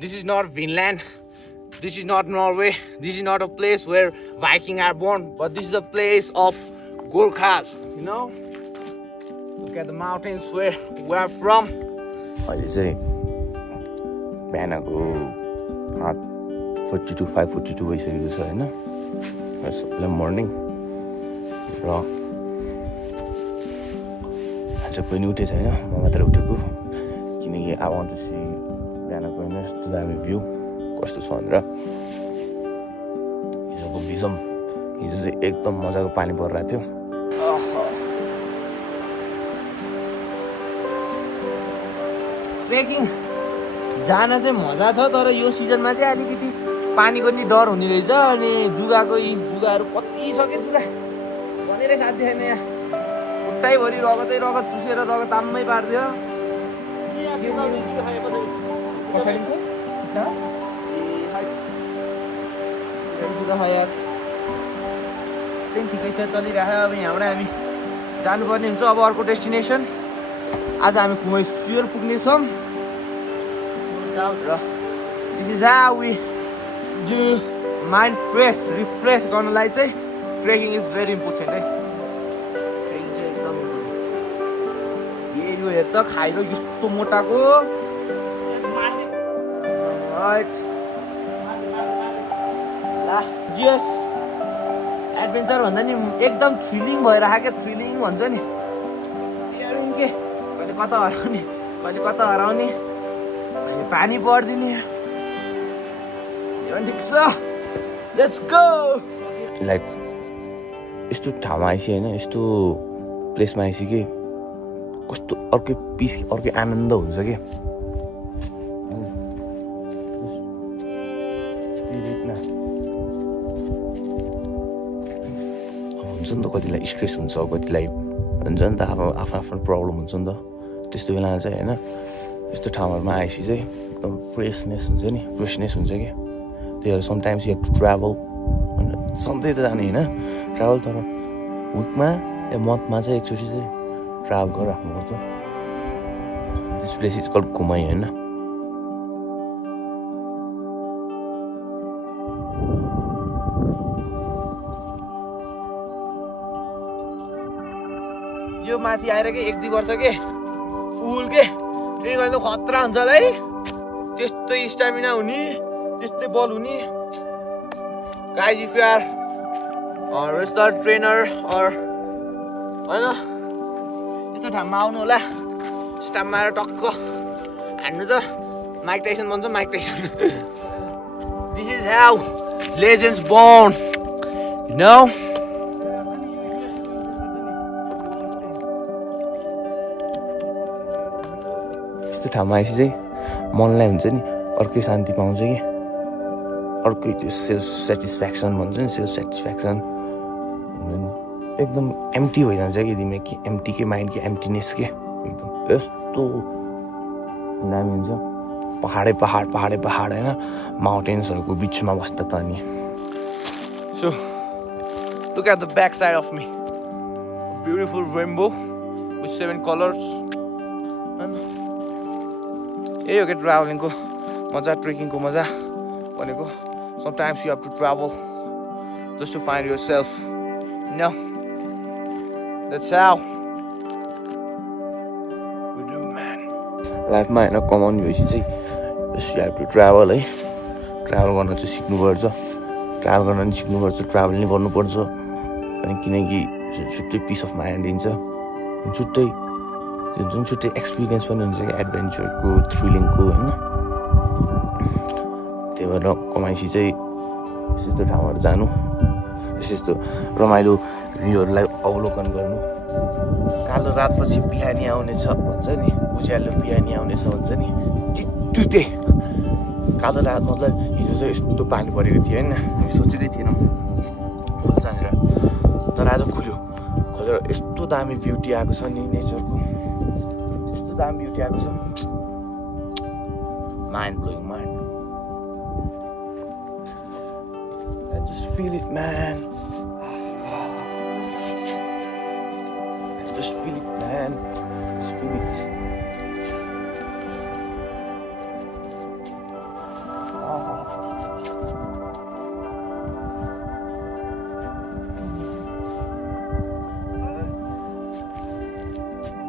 This is not Finland. This is not Norway. This is not a place where Vikings are born, but this is a place of Gorkhas, you know? Look at the mountains where we are from. अहिले चाहिँ बिहानको 5:42 5:42 भइसकेको छ होइन सबैलाई morning र आज पनि उठेको छैन म मात्र उठेको किनकि आई वान्ट टु सी बिहानको होइन यस्तो दामी भ्यू कस्तो छ भनेर हिजोको भिजम हिजो चाहिँ एकदम मजाको पानी परिरहेको थियो ट्रेकिङ जान चाहिँ मजा छ तर यो सिजनमा चाहिँ अलिकति पानीको नि डर हुने रहेछ अनि जुगाहरू कति छ के जुगा भनेरै साध्य छैन यहाँ खुट्टैभरि रगत चुसेर रगत ताम्मै पारिदियो पछाडि छ ठिकै छ चलिरहेको अब यहाँबाट हामी जानुपर्ने हुन्छ अब अर्को डेस्टिनेसन आज हामी कुमै सियोर पुग्नेछौँ र this is how we do mind refresh गर्नलाई चाहिँ ट्रेकिङ इज भेरी इम्पोर्टेन्ट है ट्रेकिङ चाहिँ एकदम यो हेर त खाइरो यस्तो मोटाको जिएस एडभेन्चर भन्दा नि एकदम थ्रिलिङ भइरहेको क्या थ्रिलिङ भन्छ नि के कहिले कता हराउने अहिले पानी परिदिने ठिक छ लेट्स गो लाइक यस्तो ठाउँमा आइसि होइन यस्तो प्लेसमा आइसि कि कस्तो अर्कै पिस अर्कै आनन्द हुन्छ कि हुन्छ नि त कतिलाई स्ट्रेस हुन्छ कतिलाई हुन्छ नि त आफ्नो प्रब्लम हुन्छ नि त त्यस्तो बेलामा चाहिँ होइन यस्तो ठाउँहरूमा आएपछि चाहिँ एकदम फ्रेसनेस हुन्छ कि त्यही भएर sometimes you have to travel सधैँ त जाने होइन ट्राभल तर विकमा या मन्थमा चाहिँ एकचोटि चाहिँ ट्राभल गरेर राख्नुपर्छ दिस प्लेस इज कल्ड कुमाई होइन यो माथि आएर के 1-2 वर्ष के फुल के ट्रेनिङ गर्नु खतरा हुन्छ होला है त्यस्तै स्टामिना हुने त्यस्तै बल हुने guys if you are wrestler trainer or होइन यस्तो ठाउँमा आउनु होला स्टाम्प मारेर टक्क हान्नु त माइक टाइसन भन्छ Mike Tyson this is how legends born you know यस्तो ठाउँमा आएपछि चाहिँ मनलाई हुन्छ नि अर्कै शान्ति पाउँछ कि अर्कै त्यो सेल्फ सेटिस्फ्याक्सन भन्छ नि सेल्फ सेटिस्फ्याक्सन एकदम एम्टी भइजान्छ कि दिमाग कि एम्टी के माइन्ड कि एम्टीनेस के एकदम यस्तो दामी हुन्छ पहाडै पहाड होइन माउन्टेन्सहरूको बिचमा बस्दा त अनि so look at the back side of me beautiful rainbow with 7 colours यही हो क्या ट्राभलिङको मजा ट्रेकिङको मजा भनेको sometimes you have to travel just to find yourself no that's how we do man लाइफमा होइन कमाउने भएपछि चाहिँ यु हेभ टु ट्राभल है ट्राभल गर्न चाहिँ सिक्नुपर्छ ट्राभल गर्न नि सिक्नुपर्छ ट्राभल नि गर्नुपर्छ अनि किनकि छुट्टै पिस अफ माइन्ड दिन्छ छुट्टै जुन छुट्टै एक्सपिरियन्स पनि हुन्छ कि एडभेन्चरको थ्रिलिङको होइन त्यही भएर कमाइसी चाहिँ यस्तो ठाउँहरू जानु यस्तो रमाइलो भ्यूहरूलाई अवलोकन गर्नु कालो रातपछि बिहानी आउनेछ भन्छ नि उज्यालो बिहानी आउनेछ भन्छ नि टुटे कालो रात मतलब हिजो चाहिँ यस्तो पानी परेको थियो होइन हामी सोचेकै थिएनौँ खोल्छ भनेर तर आज खोलेर यस्तो दामी ब्युटी आएको छ नि नेचरको यस्तो दामी ब्युटी आएको छ mind blowing mind just feel it, man. Just feel it, man. Just feel it.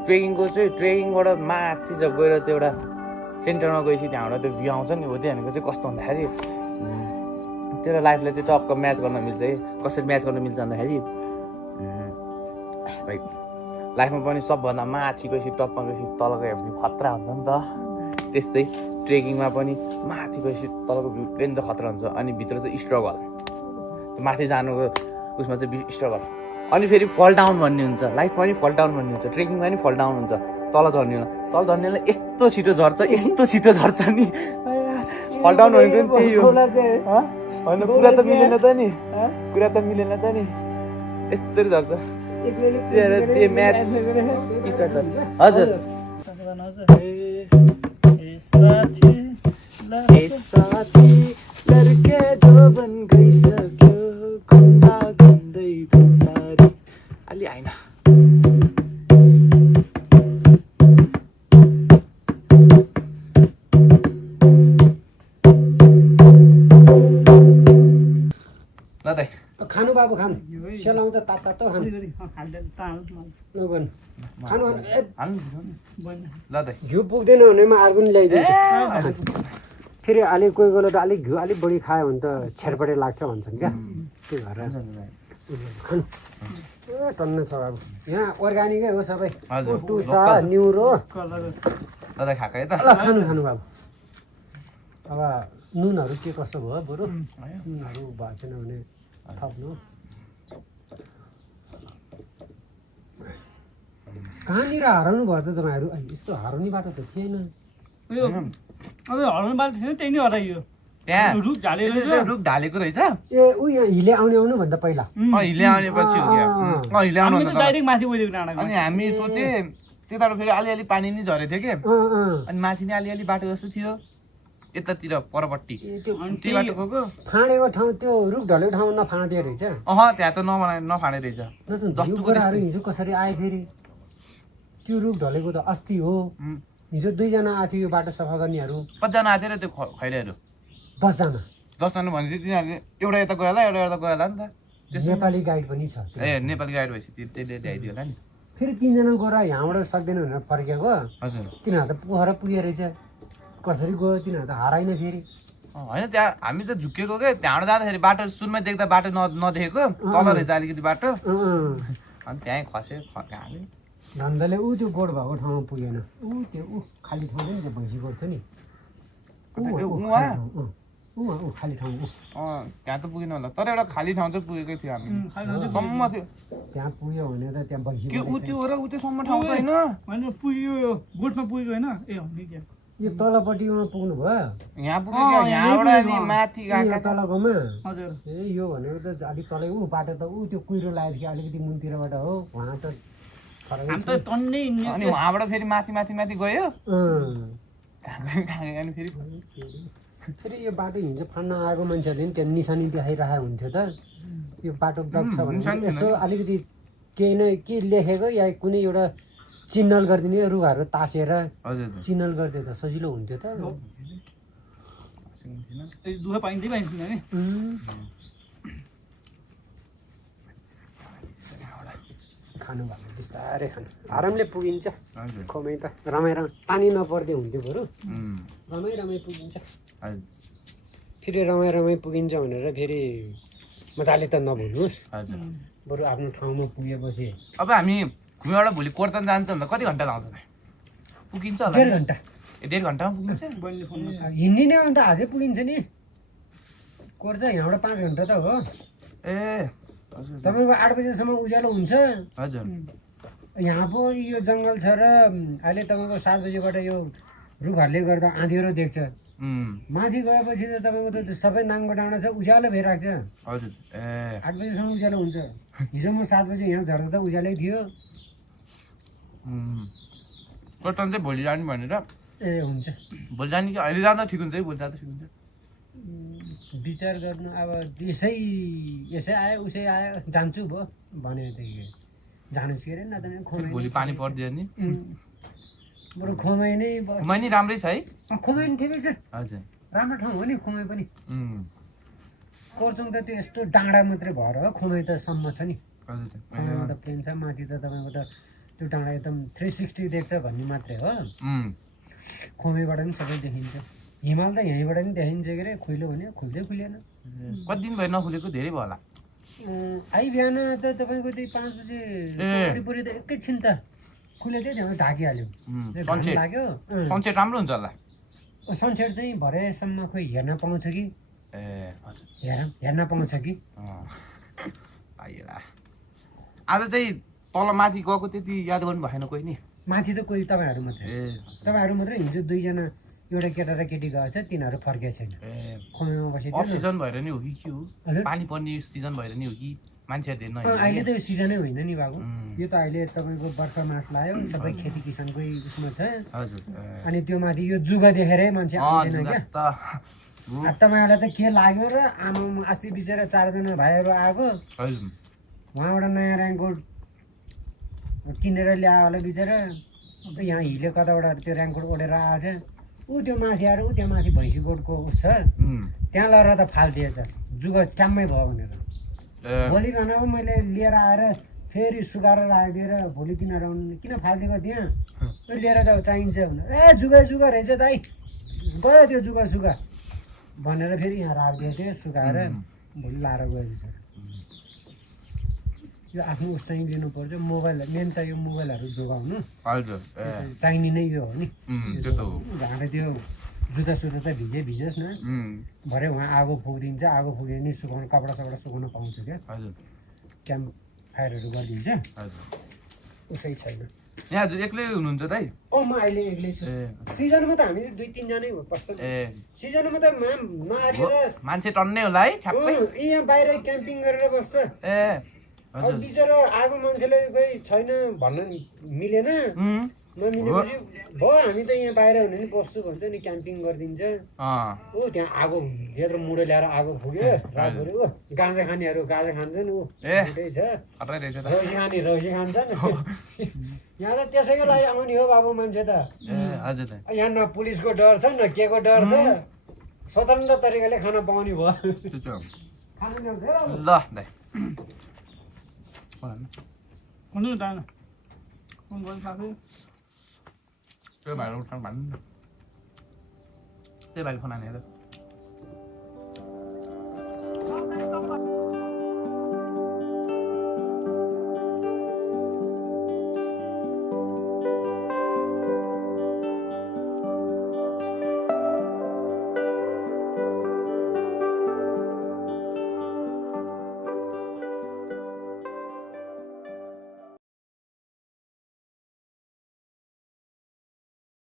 ट्रेकिङको चाहिँ ट्रेकिङबाट माथि चाहिँ गएर त्यो एउटा सेन्टरमा गएपछि त्यहाँबाट त्यो भ्यू आउँछ नि हो त्यो भनेको चाहिँ कस्तो भन्दाखेरि तेरो लाइफलाई चाहिँ टक्क म्याच गर्न मिल्छ है कसरी म्याच गर्न मिल्छ भन्दाखेरि भाइ लाइफमा पनि सबभन्दा माथि गएपछि टपमा गएपछि तलको भ्यू खतरा हुन्छ नि त त्यस्तै ट्रेकिङमा पनि माथि गएपछि तलको भ्यू रेन्ज खतरा हुन्छ अनि भित्र चाहिँ स्ट्रगल माथि जानुको उसमा चाहिँ स्ट्रगल अनि फेरि फल डाउन भन्ने हुन्छ लाइफ पनि फल डाउन भन्ने हुन्छ ट्रेकिङमा पनि फल डाउन हुन्छ तल झर्नेलाई यस्तो छिटो झर्छ नि फल डाउन भनेको पनि त्यही हो होइन कुरा त मिलेन त नि यस्तरी झर्छ त्यो म्याच हजुर लड्के जो बन गइसक्यो गन्दा गन्दै धुन्दारी अलि आइन ल दाइ खानु बाबु खानु सेलाउँछ तातो खानु खानु ल दाइ घिउ पुग्दैन भने म अर्को नि ल्याइदिन्छु फेरि अलिक कोही बेला त अलिक घिउ अलिक बढी खायो भने त छेरपटे लाग्छ भन्छन् क्या त्यो भएर खानु टन्न छ बाबु यहाँ अर्ग्यानिकै हो सबै टुसा न्युरो दादा खाएको है त खानु खानु बाबु अब नुनहरू के कसो भयो बरु नुनहरू भएको छैन भने थप्नु कहाँनिर हराउनु भयो त तपाईँहरू यस्तो हराउने बाटो त थिएन अब हराउनु बाटो थिएन त्यही नै हराइयो त्यहाँ रुख ढालेको रुख ढालेको रहेछ ए ऊ यहाँ हिले आउनु भन्दा पहिला हिले आउने पछि हो क्या हिले आउनु डाइरेक्ट माथि उडेको डाँडाको अनि हामी सोचे त्यताबाट फेरि अलिअलि पानी नै झरेको थियो कि अनि माथि नै अलिअलि बाटो जस्तो थियो यतातिर परपट्टि त्यो बाटो गएको फाँडेको ठाउँ त्यो रुख ढलेको ठाउँ नफाँदे रहेछ त्यहाँ त नफाँडे रहेछ हिजो कसरी आयो फेरि त्यो रुख ढलेको त अस्ति हो हिजो 2 जना आएको थियो यो बाटो सफा गर्नेहरू 5 जना आएको थियो र त्यो खैरेहरू 10 जना भनेपछि तिनीहरूले एउटा यता गयो होला एउटा गयो होला नि त नेपाली गाइड पनि छ ए नेपाली गाइड भएपछि त्यसले ल्याइदियो होला नि फेरि 3 जना गएर यहाँबाट सक्दैन भनेर फर्केको हजुर तिनीहरू त पोखर पुगे रहेछ कसरी गयो तिनीहरू त हराइन फेरि होइन त्यहाँ हामी त झुकेको के त्यहाँबाट जाँदाखेरि बाटो सुरुमै देख्दा बाटो नदेखेको तल रहेछ अलिकति बाटो अनि त्यहीँ खस्यो हामी धन्दाले ऊ त्यो गोड भएको ठाउँमा पुगेन ऊ त्यो खाली ठाउँ नि त्यो भैँसी गोड छ नि ऊ खाली ठाउँ त्यहाँ त पुगेन होला तर एउटा खाली ठाउँ चाहिँ पुगेकै थियो हामी सम्म थियो त्यहाँ पुग्यो भने त त्यहाँ भैँसी के ऊ त्यो हो र ऊ त्यो सम्म ठाउँ छैन होइन पुग्यो गोठमा पुगेको होइन ए हो क्या यो तलपट्टिमा पुग्नु भयो यहाँ पुग्यो यहाँबाट अनि माथि गएको तलकोमा हजुर ए यो भनेको त अलिक तलै ऊ बाटो त ऊ त्यो कुहिरो लागेको थियो अलिकति मुनतिरबाट हो उहाँ त हामी त टन्नै अनि उहाँबाट फेरि माथि गयो अनि फेरि यो बाटो हिजो फान्न आएको मान्छेहरूले नि त्यहाँ निशानी देखाइरहेको हुन्थ्यो त यो बाटो ब्लक छ भने यसो अलिकति केही न के लेखेको या कुनै एउटा चिन्हल गरिदिने रुखहरू तासेर चिन्हल गरिदियो त सजिलो हुन्थ्यो त दुःख पाइन्थ्यो नि खानु भएको बिस्तारै खानु आरामले पुगिन्छ खोमै त रमाइ पानी नपर्दै हुन्थ्यो बरु रमाइ पुगिन्छ फेरि रमाइ पुगिन्छ भनेर फेरि मजाले त नभन्नुहोस् बरु आफ्नो ठाउँमा पुगेपछि अब हामी घुमेबाट भोलि कोर्चन जान्छ भने त कति घन्टा लाग्छ पुगिन्छ होला 1.5 घन्टा 1.5 घन्टामा पुगिन्छ हिँड्ने नै अन्त आजै पुगिन्छ नि कोर्च यहाँबाट 5 घन्टा त हो ए तपाईँको 8 बजेसम्म उज्यालो हुन्छ हजुर यहाँ पो यो जङ्गल छ र अहिले तपाईँको 7 बजेबाट यो रुखहरूले गर्दा आँधिरो देख्छ माथि गएपछि त तपाईँको त सबै नाङ्गो डाँडा छ उज्यालो भइरहेको छ हजुर ए 8 बजेसम्म उज्यालो हुन्छ हिजो म 7 बजे यहाँ झर्दा त उज्यालै थियो कोर्चन चाहिँ भोलि जाने भनेर ए हुन्छ भोलि जाने कि अहिले जाँदा ठिक हुन्छ है भोलि जाँदा ठिक हुन्छ विचार गर्नु अब यसै आयो उसै आयो जान्छु भयो भनेदेखि जानुहोस् के अरे न त खोमै भोलि पानी पर्दियो नि बरु खोमै नै खोमै नि राम्रै छ है खोमै नि ठिकै छ हजुर राम्रो ठाउँ हो नि खोमै पनि कोर्चुङ त त्यो यस्तो डाँडा मात्रै भएर हो खोमै त सम्म छ नि खोमैमा त प्लेन छ माथि त तपाईँको त त्यो डाँडा एकदम 360 देख्छ भन्ने मात्रै हो उम्, खोमेबाट पनि सबै देखिन्छ हिमाल त यहीँबाट पनि देखिन्छ के अरे खुइलो भने खुल्दै खुलेन कति दिन भयो नखुलेको धेरै भयो होला आई बिहान त तपाईँको त्यही 5 बजे वरिपरि त एकैछिन त खुलेकै त्यहाँ ढाकिहाल्यो सनसेट लाग्यो सनसेट राम्रो हुन्छ होला सनसेट चाहिँ भरेसम्म खोइ हेर्न पाउँछ कि ए हजुर हेर्न पाउँछ कि पाइएला आज चाहिँ तल माथि गएको त्यति याद गर्नु भएन कोही नि माथि त कोही तपाईँहरू मात्रै ए तपाईँहरू मात्रै हिजो 2 जना एउटा केटा र केटी गएछ तिनीहरू फर्केको छैन ए खोमेमा अफ बसिदियो सिजन भएर नि हो कि के हो हजुर पानी पर्ने सिजन भएर नि हो कि मान्छेहरू धेरै अहिले नहिँड्ने त यो सिजनै होइन नि बाबु उम्. यो त अहिले तपाईँको बर्खा मास लाग्यो सबै खेती किसानकै उसमा छ हजुर अनि त्यो माथि यो जुगा देखेरै मान्छे आउँदैन क्या त तपाईँहरूलाई त के लाग्यो र आमा अस्ति बिचरा 4 जना भाइहरू आएको हजुर उहाँबाट नयाँ ऱ्याङ्कोट किनेर ल्यायो होला बिचरा यहाँ हिले कताबाट त्यो ऱ्याङ्कोट ओढेर आएछ ऊ त्यो माथि आएर ऊ त्यहाँ माथि भैँसी गोठको उस छ त्यहाँ लगेर त फालिदिएछ जुगा ट्याम्मै भयो भनेर भोलि भनेर मैले लिएर आएर फेरि सुकाएर राखिदिएर भोलि तिनीहरू आउनु किन फालिदिएको त्यहाँ लिएर जाऊ चाहिन्छ भनेर ए जुगा रहेछ दाइ गयो त्यो जुगा सुगा भनेर फेरि यहाँ राखिदिएको थियो सुकाएर भोलि लाएर गयो बिचरा यो आफ्नो उस चाहिँ लिनुपर्छ मोबाइल मेन त यो मोबाइलहरू जोगाउनु हजुर चाहिने नै यो हो नि त्यो त हो घाँटा त्यो जुत्ता सुत्ता त भिजोस् न भरे उहाँ आगो फुकिदिन्छ आगो फुक्यो भने सुकाउनु कपडा सपडा सुकाउन पाउँछ क्या हजुर क्याम्प फायरहरू गरिदिन्छ हजुर उसै छैन यहाँ हजुर एक्लै हुनुहुन्छ दाइ म अहिले एक्लै छु ए सिजनमा त हामी 2-3 जनै बस्छ ए सिजनमा त नआएर मान्छे टन्नै होला है ठ्याप्पै यहाँ बाहिर क्याम्पिङ गरेर बस्छ ए अब हजुर बिचरा आगो मान्छेले खोइ छैन भन्न मिलेन नमिलेपछि भयो हामी त यहाँ बाहिर हुने नि बस्छु भन्छ नि क्याम्पिङ गरिदिन्छ ऊ त्यहाँ आगो त्यत्रो मुढो ल्याएर आगो फुक्यो रातभरि ऊ गाँजा खानेहरू गाँजा खान्छन् ऊ छुट्टै छ खतरै रहेछ त रौसी खाने रौसी खान्छन् यहाँ त त्यसैको लागि आउने हो बाबु मान्छे त ए हजुर दाइ यहाँ न पुलिसको डर छ न के को डर छ स्वतन्त्र तरिकाले खान पाउने भयो त्यो चाहिँ खानु ल्याउँछ है बाबु ल दाइ भन्नु न त आएन फोन गर्नु साथै त्यो भाइले उठाउनु भन्नु न त्यही भाइले फोन हानेर